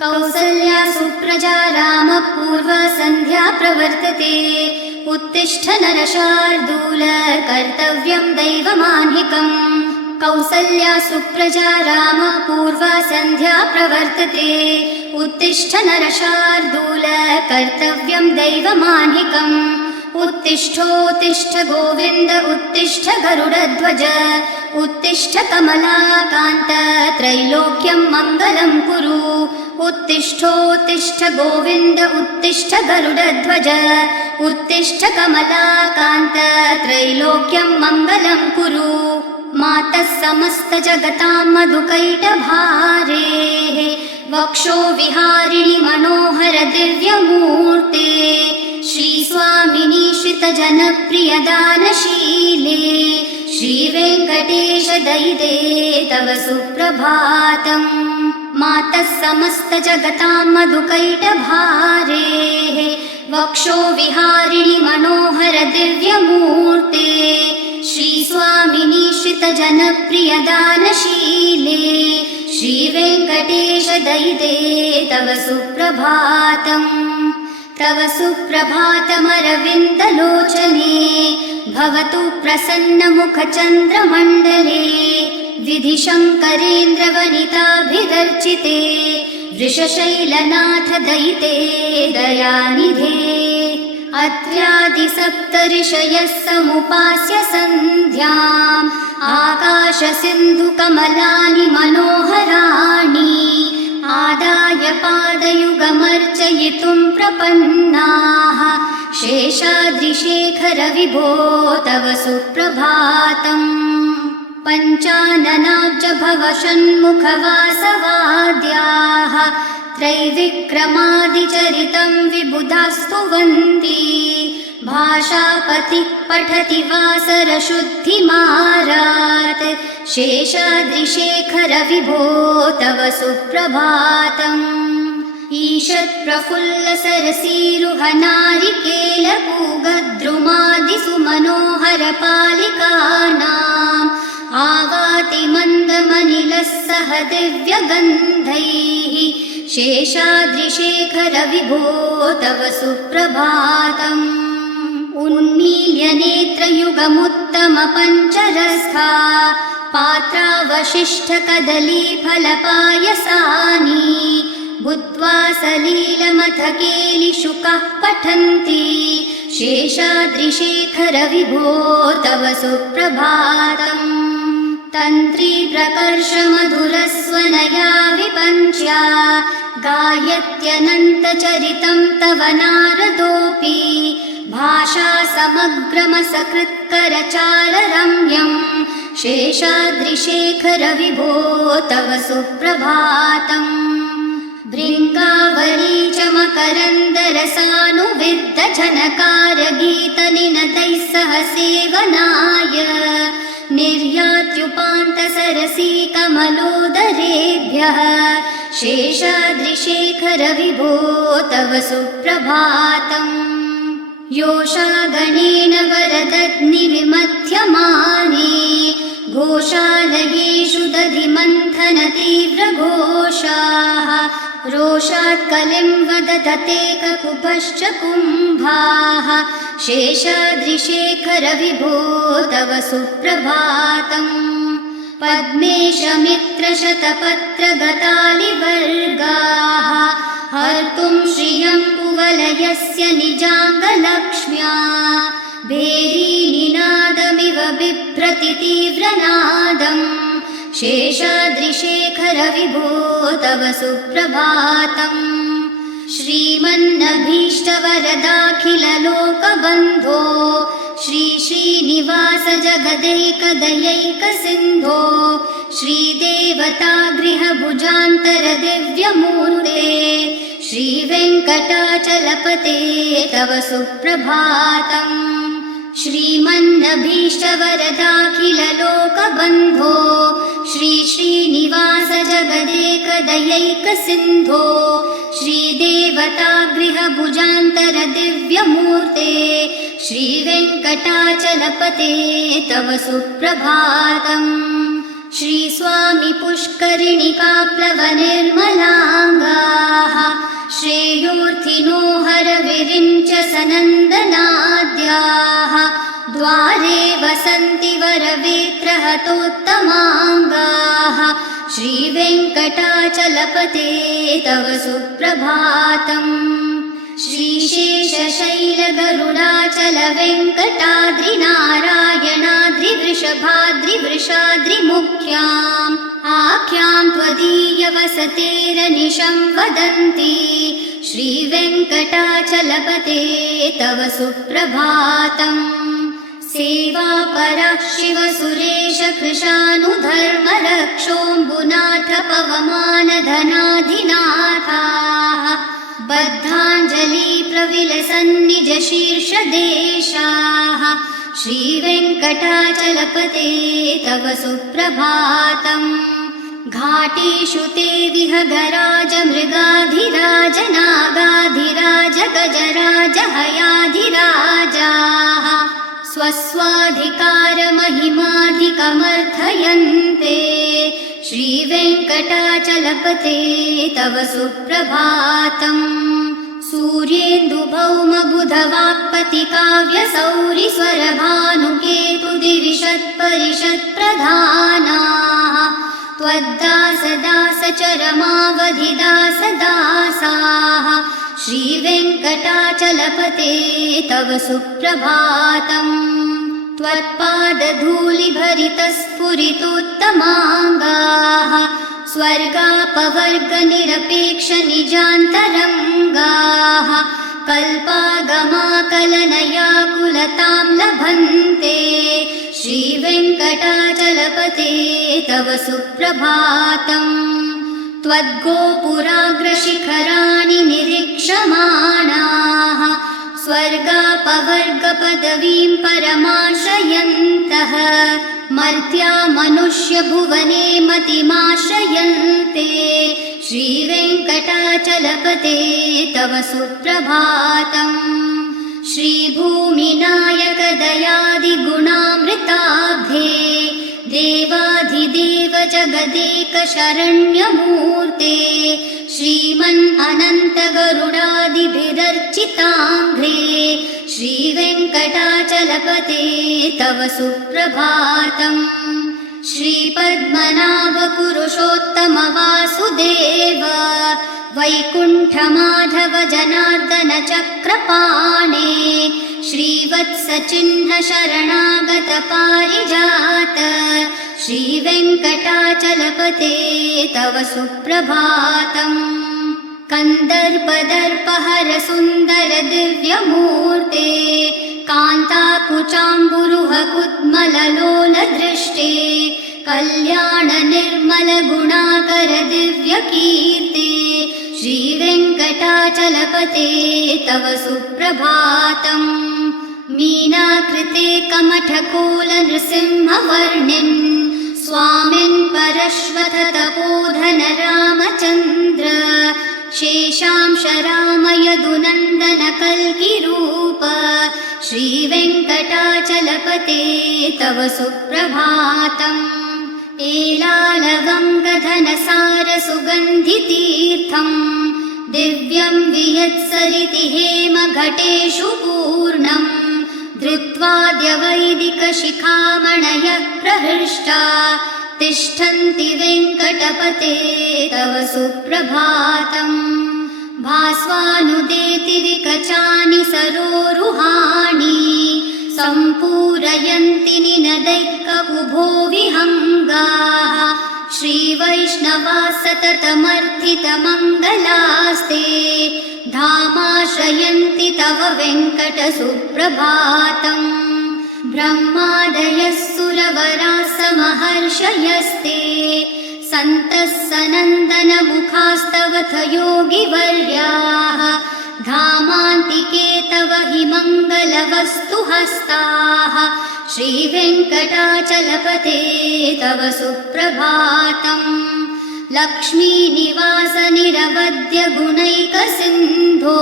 कौसल्या सुप्रजा रामपूर्वा सन्ध्या प्रवर्तते। उत्तिष्ठ नरशार्दूल कर्तव्यं दैवमान्हिकम्। कौसल्या सुप्रजा रामपूर्वा सन्ध्या प्रवर्तते। उत्तिष्ठ नरशार्दूल कर्तव्यं दैवमान्हिकम्। उत्तिष्ठोत्तिष्ठ गोविन्द उत्तिष्ठ गरुडध्वज। उत्तिष्ठ कमलाकान्त त्रैलोक्यं मङ्गलं कुरु। उत्तिष्ठोत्तिष्ठ गोविन्द उत्तिष्ठ गरुडध्वज। उत्तिष्ठ कमलाकान्त त्रैलोक्यं मङ्गलं कुरु। मातः समस्तजगतां मधुकैटभारेः वक्षो विहारिणि मनोहर दिव्यमूर्ते। श्रीस्वामिनि श्रितजनप्रियदानशीले श्रीवेङ्कटेश दयिते तव सुप्रभातम्। मातः समस्तजगतां मधुकैटभारेः वक्षो विहारिणि मनोहर दिव्यमूर्ते। श्रीस्वामिनि श्रितजनप्रियदानशीले श्रीवेङ्कटेश दयिते तव सुप्रभातम्। तव सुप्रभातमरविन्दलोचने भवतु प्रसन्नमुखचन्द्रमण्डले। विधिशङ्करेन्द्रवनिताभिरर्चिते वृषशैलनाथ दयिते दयानिधे। अत्र्यादिसप्तऋषयः समुपास्य सन्ध्याम् आकाशसिन्धुकमलानि मनोहराणि। आदाय पादयुगमर्चयितुं प्रपन्नाः शेषाद्रिशेखर विभो तव सुप्रभातम्। पञ्चाननाब्ज भव षण्मुखवासवाद्याः त्रैविक्रमादिचरितं विबुधास्तुवन्ति। भाषापतिः पठति वासरशुद्धिमारात् शेषाद्रिशेखर विभो तव सुप्रभातम्। ईषत्प्रफुल्लसरसीरुहनारिकेलपूगद्रुमादिषु मनोहरपालिकानाम् आवाति मन्दमनिलः सह दिव्यगन्धैः शेषाद्रिशेखर विभो तव सुप्रभातम्। उन्मील्य नेत्रयुगमुत्तमपञ्चरस्था पात्रावशिष्टकदलीफलपायसानि भूत्वा सलीलमथकेलिशुकः पठन्ति शेषाद्रिशेखर विभो तव सुप्रभातम्। तन्त्री प्रकर्षमधुरस्वनया विपञ्च्या गायत्यनन्तचरितं तव नारदोऽपि। भाषा समग्रमसकृत्करचालरम्यम् शेषाद्रिशेखर विभो तव सुप्रभातम्। भृङ्गावली च मकरन्दरसानुविद्धझनकारगीतनिनदैः सह सेवनाय निर्यात्युपान्तसरसीकमलोदरेभ्यः शेषाद्रिशेखर विभो तव सुप्रभातम्। योषागणेन वरदग्निविमथ्यमाने घोषालयेषु दधिमन्थन तीव्रघोषाः रोषात् कलिं वदधते ककुभश्च कुम्भाः शेषाद्रिशेखर विभो तव सुप्रभातम्। पद्मेशमित्रशतपत्रगतालिवर्गाः हर्तुं श्रियं कुवलयस्य निजाङ्गलक्ष्म्या भेरीनिनादमिव बिभ्रति तीव्रनादम् शेषाद्रिशेखर विभो तव सुप्रभातम्। श्रीमन्नभीष्टवरदाखिललोकबन्धो श्री श्रीनिवास जगदैकदयैकसिन्धो श्रीदेवतागृहभुजान्तर दिव्यमूर्ते श्रीवेङ्कटाचलपते तव सुप्रभातम्। श्रीमन्नभीष्टवरदाखिललोकबन्धो श्री श्रीनिवास जगदैकदयैकसिन्धो श्रीदेवतागृहभुजान्तर दिव्यमूर्ते श्रीवेङ्कटाचलपते तव सुप्रभातम्। श्रीस्वामी पुष्करिणिकाप्लवनिर्मलाङ्गाः श्रेयोर्थिनो हरविरिञ्च सनन्दनाद्याः द्वारे वसन्ति वरवेत्रहतोत्तमाङ्गाः श्रीवेङ्कटाचलपते तव सुप्रभातम्। श्रीशेषशैलगरुडाचलवेङ्कटाद्रिनारायणाद्रिवृषभाद्रिवृषाद्रिमुख्याम् आख्यां त्वदीयवसतेरनिशं वदन्ति श्रीवेङ्कटाचलपते तव सुप्रभातम्। सेवापरः शिवसुरेश कृशानुधर्मरक्षोऽम्बुनाथ पवमानधनाधिनाथाः बद्धाञ्जलि प्रविलसन्निजशीर्षदेशाः श्रीवेङ्कटाचलपते तव सुप्रभातम्। घाटेषु ते विहगराज मृगाधिराज नागाधिराज गजराज हयाधिराजाः स्वस्वाधिकारमहिमाधिकमर्थयन्ते श्रीवेङ्कटाचलपते तव सुप्रभातम्। सूर्येन्दुभौमबुधवाक्पतिकाव्यसौरिस्वरभानुकेतुदिविषत्परिषत्प्रधानाः त्वद्दासदासचरमावधिदासदासाः श्रीवेङ्कटाचलपते तव सुप्रभातम्। त्वत्पादधूलिभरितस्फुरितोत्तमाङ्गाः स्वर्गापवर्गनिरपेक्षनिजान्तरङ्गाः कल्पागमाकलनयाकुलतां लभन्ते श्रीवेङ्कटाचलपते तव सुप्रभातम्। त्वद्गोपुराग्रशिखराणि निरीक्षमाणाः स्वर्गापवर्गपदवीं परमाश्रयन्तः मर्त्या मनुष्यभुवने मतिमाश्रयन्ते श्रीवेङ्कटाचलपते तव सुप्रभातम्। श्रीभूमिनायक दयादिगुणामृताब्धे देवाधिदेव जगदेक शरण्यमूर्ते श्रीमन् अनन्त गरुडादिभिरर्चिताङ्घ्रे श्रीवेङ्कटाचलपते तव सुप्रभातम्। श्रीपद्मनाभ पुरुषोत्तम वासुदेव वैकुण्ठमाधव जनार्दन चक्रपाणे श्रीवत्सचिह्न शरणागत पारिजात श्रीवेङ्कटाचलपते तव सुप्रभातम्। कन्दर्पदर्पहर सुन्दर दिव्यमूर्ते कान्ताकुचाम्बुरुह कुद्मललोल दृष्टे कल्याण निर्मल गुणाकर दिव्यकीर्ते श्रीवेङ्कटाचलपते तव सुप्रभातम्। मीनाकृते कमठकोल नृसिंहवर्णिन् स्वामिन् परश्वथ तपोधन रामचन्द्र शेषांश रामयदुनन्दन कल्किरूप श्रीवेङ्कटाचलपते तव सुप्रभातम्। एलालवङ्गधनसार सुगन्धितीर्थम् दिव्यं वियत्सरिति हेमघटेषु पूर्णम् धृत्वाद्यवैदिकशिखामणयः प्रहृष्टा तिष्ठन्ति वेङ्कटपते तव सुप्रभातम्। भास्वानुदेति विकचानि सरोरुहाणि सम्पूरयन्ति निनदैककुभो विहङ्गाः श्रीवैष्णवा सततमर्थितमङ्गलास्ते धामाश्रयन्ति तव वेङ्कट सुप्रभातम्। ब्रह्मादयः सुरवराः समहर्षयस्ते सन्तः सनन्दन मुखास्तवथ योगिवर्याः धामान्तिके तव हि मङ्गलवस्तु हस्ताः श्रीवेङ्कटाचलपते तव सुप्रभातम्। लक्ष्मीनिवास निरवद्य गुणैकसिन्धो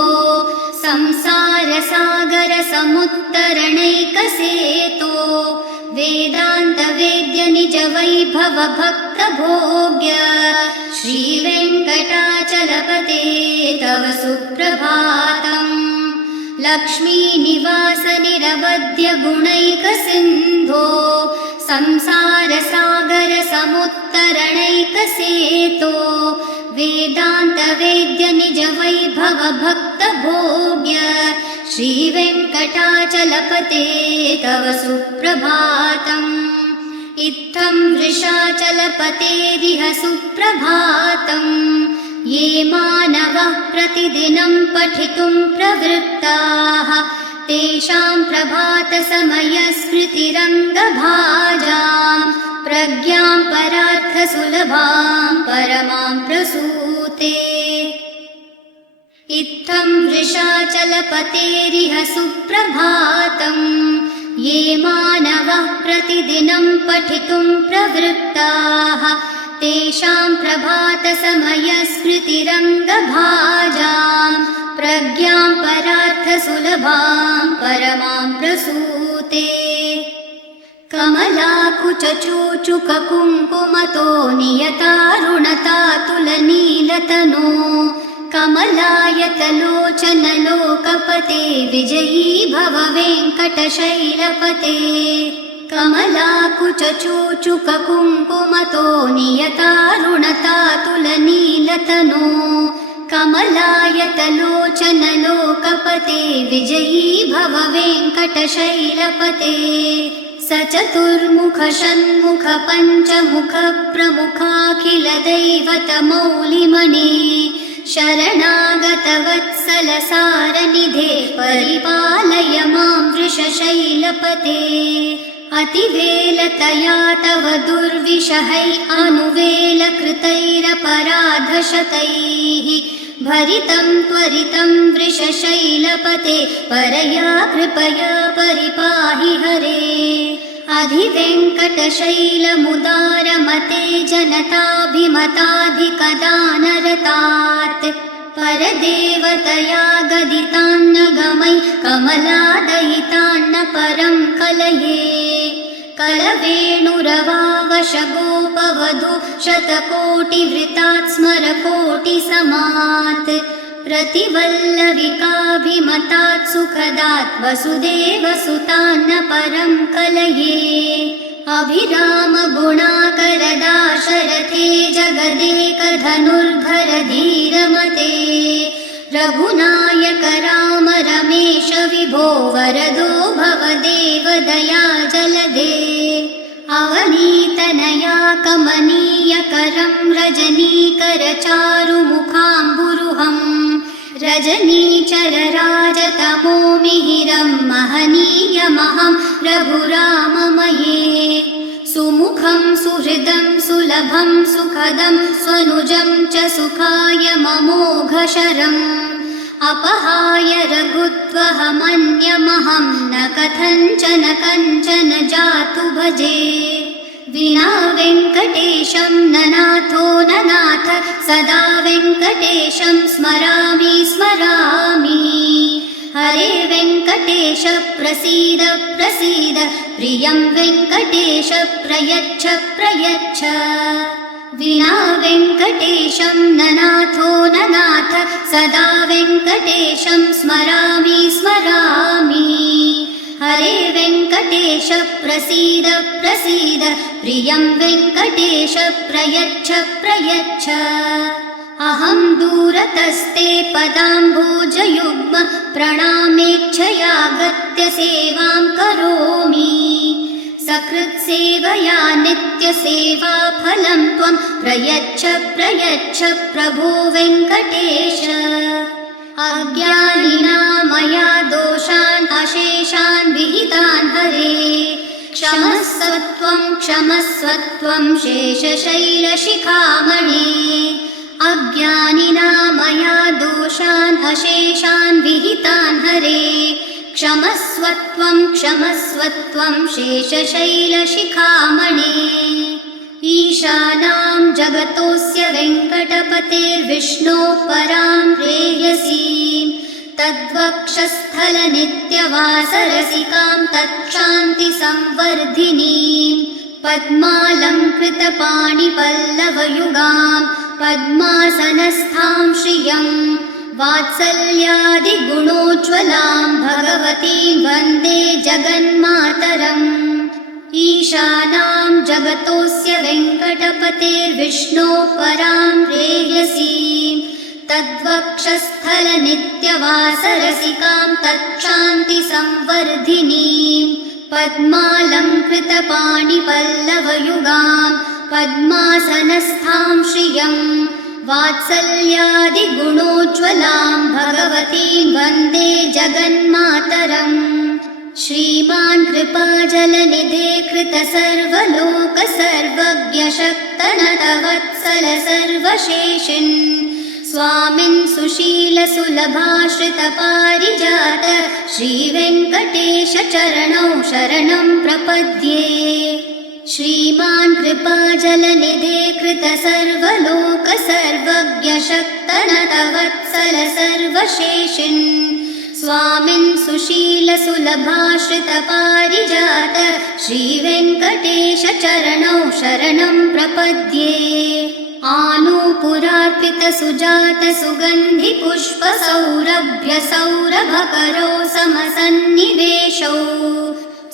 संसारसागर समुत्तरणैकसेतो वेदान्तवेद्य निजवैभव भक्तभोग्य श्रीवेङ्कटाचलपते तव सुप्रभातम्। लक्ष्मीनिवास निरवध्य गुणैकसिन्धो संसारसागर समुत्तरणैकसेतो वेदान्तवेद्य निजवैभव भक्तभोग्य श्रीवेङ्कटाचलपते तव सुप्रभातम्। इत्थं वृषाचलपतेरिह सुप्रभातम्। ये मानवः प्रतिदिनं पठितुं प्रवृत्ताः तेषां प्रभातसमयस्मृतिरङ्गभाजां प्रज्ञां परार्थसुलभां परमां प्रसूते। इत्थं वृषाचलपतेरिह सुप्रभातम्। ये मानवः प्रतिदिनं पठितुं प्रवृत्ताः तेषां प्रभातसमयस्मृतिरङ्गभाजां प्रज्ञां परार्थसुलभां परमां प्रसूते। कमलाकुचूचुककुङ्कुमतो नियतारुणतातुलनीलतनो कमलायतलोचनलोकपते विजयी भव वेङ्कटशैलपते। कमलाकुचूचुककुङ्कुमतो नियतारुणतातुलनीलतनो कमलायतलोचनलोकपते विजयी भव वेङ्कटशैलपते। स चतुर्मुख षण्मुख पञ्चमुख प्रमुखाखिल दैवतमौलिमणे शरणागतवत्सलसारनिधे परिपालय मां वृषशैलपते। अतिवेलतया तव दुर्विषहैः अनुवेलकृतैरपराधशतैः भरितं त्वरितं वृषशैलपते परया कृपया परिपाहि हरे। अधिवेङ्कटशैलमुदारमते जनताभिमताधिकदानरतात् परदेवतया गदितान्नगमै कमलादयितान्न परं कलये। कलवेणुरवावशगोपवधू शतकोटिवृतात् स्मरकोटिसमात् प्रतिवल्लविकाभिमतात् सुखदात् वसुदेवसुतान्न परं कलये। अभिरामगुणाकरदाशरथे जगदेकधनुर्धर धीरमते रघुनायक राम रमेश विभो वरदो भवदेव दया जलदे। अवनीतनया कमनीयकरं रजनीकरचारुमुखाम्बुरुहं रजनीचरराजतमो मिहिरं महनीयमहं रघुराममये। सुमुखं सुहृदं सुलभं सुखदं स्वनुजं च सुखाय ममोघशरम् अपहाय रघुत्वहमन्यमहं न कथञ्चन कञ्चन जातु भजे। विना वेङ्कटेशं ननाथो ननाथ सदा वेङ्कटेशं स्मरामि स्मरामि। हरे वेङ्कटेश प्रसीद प्रसीद प्रियं वेङ्कटेश प्रयच्छ प्रयच्छ। विना वेङ्कटेशं ननाथो ननाथ सदा वेङ्कटेशं स्मरामि स्मरामि। हरे वेङ्कटेश प्रसीद प्रसीद प्रियं वेङ्कटेश प्रयच्छ प्रयच्छ। अहं दूरतस्ते पदाम्भोजयुग्म प्रणामेच्छयागत्य सेवां करोमि। सकृत्सेवया नित्यसेवाफलं त्वं प्रयच्छ प्रयच्छ प्रभो वेङ्कटेश। अज्ञानिना मया दोषान् अशेषान् विहितान् हरे क्षमस्वत्वं शेषशैलशिखामणे। अज्ञानिना मया दोषान् अशेषान् विहितान् हरे क्षमस्वत्वं शेषशैलशिखामणे। ईशानां जगतोऽस्य वेङ्कटपतेर्विष्णोः परां प्रेयसीं तद्वक्षस्थलनित्यवासरसिकां तत्क्षान्तिसंवर्धिनीं पद्मालङ्कृतपाणिपल्लवयुगां पद्मासनस्थां श्रियं वात्सल्यादिगुणोज्ज्वलां भगवतीं वन्दे जगन्मातरम् ईशानां जगतोऽस्य वेङ्कटपतेर्विष्णोः परां प्रेयसीं तद्वक्षस्थलनित्यवासरसिकां तत्क्षान्तिसंवर्धिनीं पद्मालङ्कृतपाणिपल्लवयुगां पद्मासनस्थां श्रियं वात्सल्यादिगुणोज्ज्वलां भगवतीं वन्दे जगन्मातरम् श्रीमान् कृपाजलनिधे कृतसर्वलोकसर्वज्ञशक्तनटवत्सल सर्वशेषिन् स्वामिन् सुशीलसुलभाश्रितपारिजात श्रीवेङ्कटेशचरणौ शरणं प्रपद्ये श्रीमान् कृपाजलनिधे कृतसर्वलोकसर्वज्ञशक्तनटवत्सल सर्वशेषिन् स्वामिन् सुशीलसुलभाश्रितपारिजात श्रीवेङ्कटेशचरणौ शरणं प्रपद्ये आनूपुरार्पितसुजातसुगन्धिपुष्पसौरभ्यसौरभकरौ समसन्निवेशौ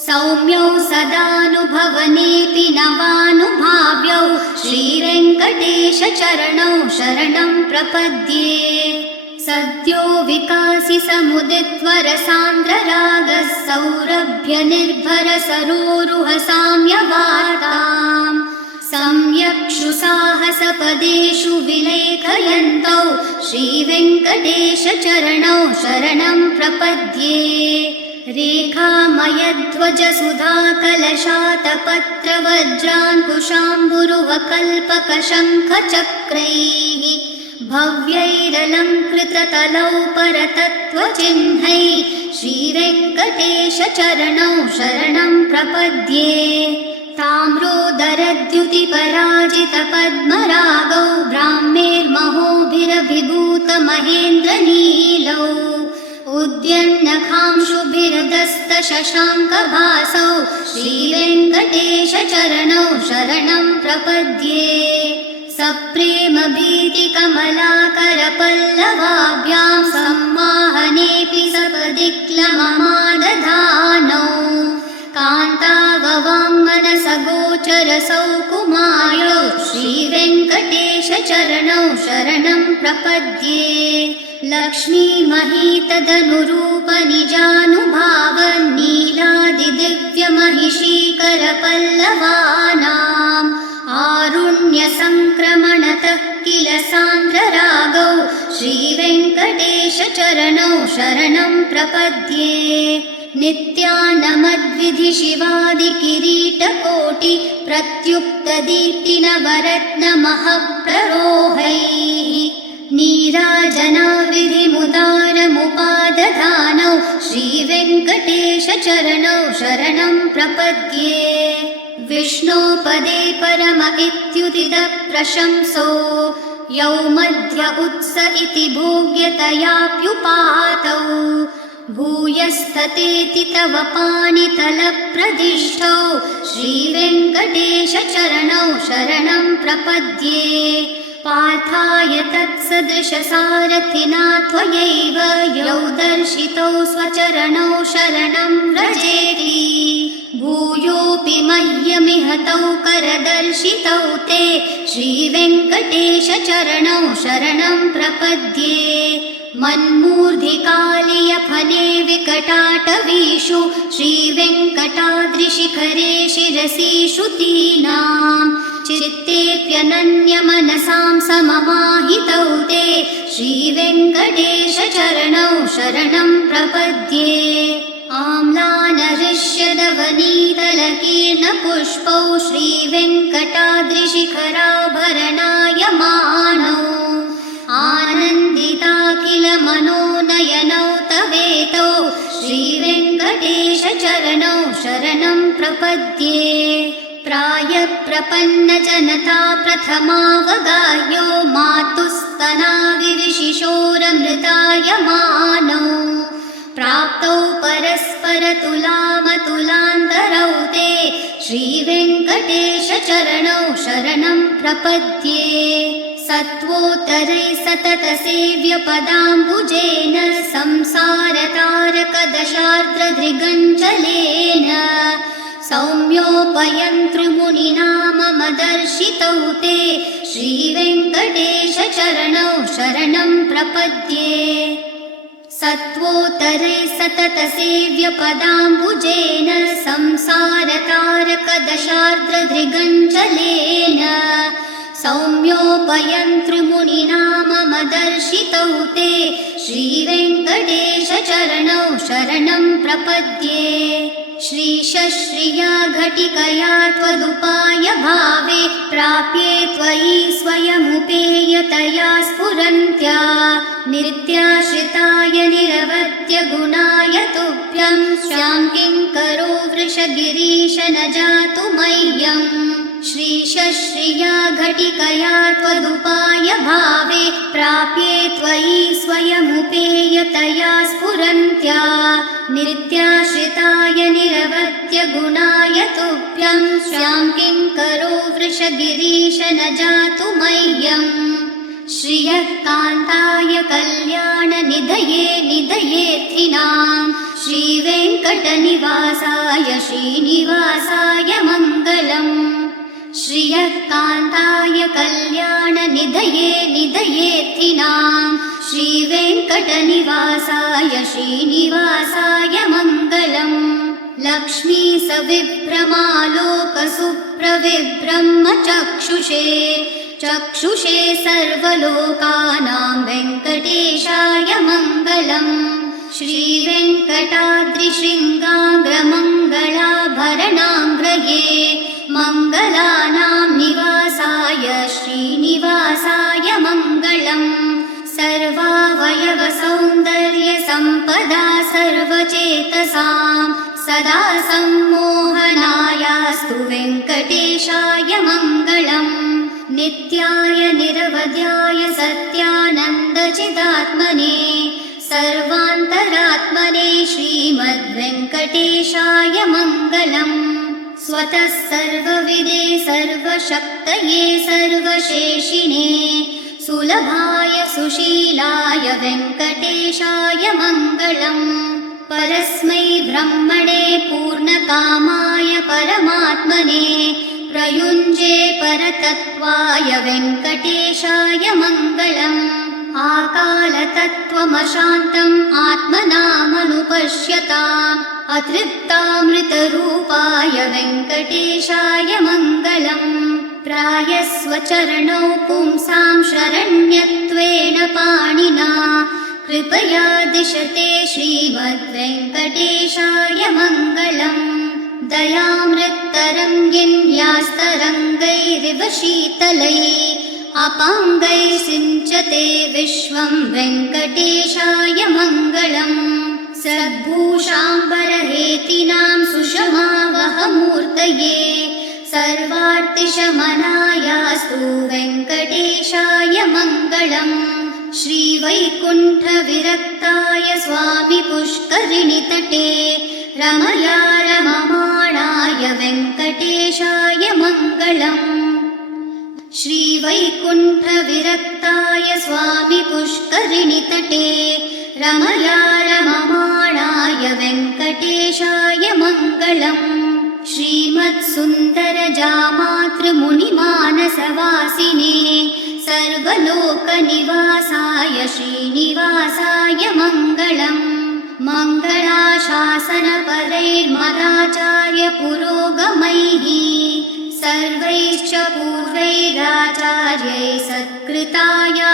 सौम्यौ सदानुभवनेऽपि नवानुभाव्यौ श्रीवेङ्कटेशचरणौ शरणं प्रपद्ये सद्यो विकासि समुदित्वरसान्द्ररागः सौरभ्यनिर्भरसरोरुहसाम्यवार्तां सम्यक्षु साहसपदेषु विलेखयन्तौ श्रीवेङ्कटेशचरणौ शरणं प्रपद्ये रेखामयध्वजसुधाकलशातपत्रवज्राङ्कुशाम्बुरुवकल्पकशङ्खचक्रैः भव्यैरलङ्कृततलौ परतत्त्वचिह्नैः श्रीवेङ्कटेशचरणौ शरणं प्रपद्ये ताम्रोदरद्युतिपराजितपद्मरागौ ब्राह्मेर्महोभिरभिभूतमहेन्द्रनीलौ उद्यन्नखांशुभिर्दस्तशशाङ्कभासौ श्रीवेङ्कटेशचरणौ शरणं प्रपद्ये सप्रेमभीतिकमलाकरपल्लवाभ्यां सम्माहनेऽपि सपदि क्लममादधानौ कान्ताववाङ्मनसगोचरसौ कुमारौ श्रीवेङ्कटेशचरणौ शरणं प्रपद्ये लक्ष्मीमहीतदनुरूपनिजानुभावन्नीलादिदिव्यमहिषीकरपल्लवानाम् आरुण्यसङ्क्रमणतः किल सान्द्ररागौ श्रीवेङ्कटेशचरणौ शरणं प्रपद्ये नित्यानमद्विधिशिवादिकिरीटकोटि प्रत्युक्तदीप्तिनवरत्नमहप्ररोहैः नीराजनाविधिमुदारमुपादधानौ श्रीवेङ्कटेशचरणौ शरणं प्रपद्ये विष्णोपदे परम इत्युदितः प्रशंसो यौ मध्य उत्स इति भोग्यतयाप्युपातौ भूयस्ततेति तव पाणितलप्रदिष्टौ श्रीवेङ्कटेशचरणौ शरणं प्रपद्ये पार्थाय तत्सदृशसारथिना त्वयैव यौ दर्शितौ स्वचरणौ शरणं व्रजेति भूयोऽपि मह्यमिहतौ करदर्शितौ ते श्रीवेङ्कटेशचरणौ शरणं प्रपद्ये मन्मूर्धिकालियफले विकटाटवीषु श्रीवेङ्कटाद्रिशिखरे शिरसि श्रुतीनां चित्तेऽप्यनन्यमनसां सममाहितौ ते श्रीवेङ्कटेशचरणौ शरणं प्रपद्ये आम्लानहृष्यदवनीतलकीर्णपुष्पौ श्रीवेङ्कटाद्रिशिखराभरणायमानौ आनन्दिताखिलमनोनयनौ तवेतौ श्रीवेङ्कटेशचरणौ शरणं प्रपद्ये प्रायप्रपन्नजनता प्रथमावगाह्यो मातुस्तनाविविशिशोरमृतायमानौ करतुलामतुलान्तरौ ते श्रीवेङ्कटेशचरणौ शरणं प्रपद्ये सत्वोत्तरै सततसेव्यपदाम्बुजेन संसारतारकदशार्द्रदृगञ्जलेन सौम्योपयन्तृमुनिनाममदर्शितौ ते श्रीवेङ्कटेशचरणौ शरणं प्रपद्ये सत्वोत्तरै सततसेव्यपदाम्बुजेन संसारतारकदशार्द्रदृगञ्जलेन सौम्योपयन्तृमुनिनाममदर्शितौ ते श्रीवेङ्कटेशचरणौ शरणं प्रपद्ये श्रीशश्रिया घटिकया त्वदुपाय भावे प्राप्ये त्वयि स्वयमुपेयतया स्फुरन्त्या नित्याश्रिताय निरवद्य गुणाय तुभ्यं स्यां किङ्करो वृषगिरीश न जातु मह्यम् श्रीशश्रिया घटिकया त्वदुपाय भावे प्राप्ये त्वयि स्वयमुपेयतया स्फुरन्त्या नित्याश्रिताय निरवद्य गुणाय तुभ्यं स्यां किङ्करो वृषगिरीश न जातु मह्यम् श्रियः कान्ताय कल्याणनिधये निधयेऽर्थिनां श्रीवेङ्कटनिवासाय श्रीनिवासाय मङ्गलम् श्रियः कान्ताय कल्याणनिधये निधयेऽर्थिनां श्रीवेङ्कटनिवासाय श्रीनिवासाय मङ्गलम् लक्ष्मी सविभ्रमालोकसुप्रविभ्रह्मचक्षुषे चक्षुषे सर्वलोकानां वेङ्कटेशाय मङ्गलम् श्रीवेङ्कटाद्रिशृङ्गाग्रमङ्गलाभरणाङ्ग्रये मङ्गलानां निवासाय श्रीनिवासाय मङ्गलम् सर्वावयवसौन्दर्यसम्पदा सर्वचेतसां सदा सम्मोहनायास्तु वेङ्कटेशाय मङ्गलम् नित्याय निरवध्याय सत्यानन्दचिदात्मने सर्वान्तरात्मने श्रीमद्वेङ्कटेशाय मङ्गलम् स्वतः सर्वविदे सर्वशक्तये सर्वशेषिणे सुलभाय सुशीलाय वेङ्कटेशाय मङ्गलम् परस्मै ब्रह्मणे पूर्णकामाय परमात्मने प्रयुञ्जे परतत्त्वाय वेङ्कटेशाय मङ्गलम् आकालतत्त्वमशान्तम् आत्मनामनुपश्यताम् अतृप्तामृतरूपाय वेङ्कटेशाय मङ्गलम् प्रायस्वचरणौ पुंसां शरण्यत्वेन पाणिना कृपया दिशते श्रीमद्वेङ्कटेशाय मङ्गलम् दयामृत्तरङ्गिन्यास्तरङ्गैरिव शीतलैः अपाङ्गैः सिञ्चते विश्वं वेङ्कटेशाय मङ्गलम् सद्भूषाम्बरहेतिनां सुषमावहमूर्तये सर्वार्तिशमनायास्तु वेङ्कटेशाय मङ्गलम् श्रीवैकुण्ठविरक्ताय स्वामि पुष्करिणितटे रमया रममाणाय वेङ्कटेशाय मङ्गलम् श्रीवैकुण्ठविरक्ताय स्वामि पुष्करिणितटे रमया रममाणाय वेङ्कटेशाय मङ्गलम् श्रीमत्सुन्दरजामातृमुनिमानसवासिने सर्वलोकनिवासाय श्रीनिवासाय मङ्गलम् मङ्गलाशासनपरैर्मदाचार्य पुरोगमैः सर्वैश्च पूर्वैराचार्यैः सत्कृताया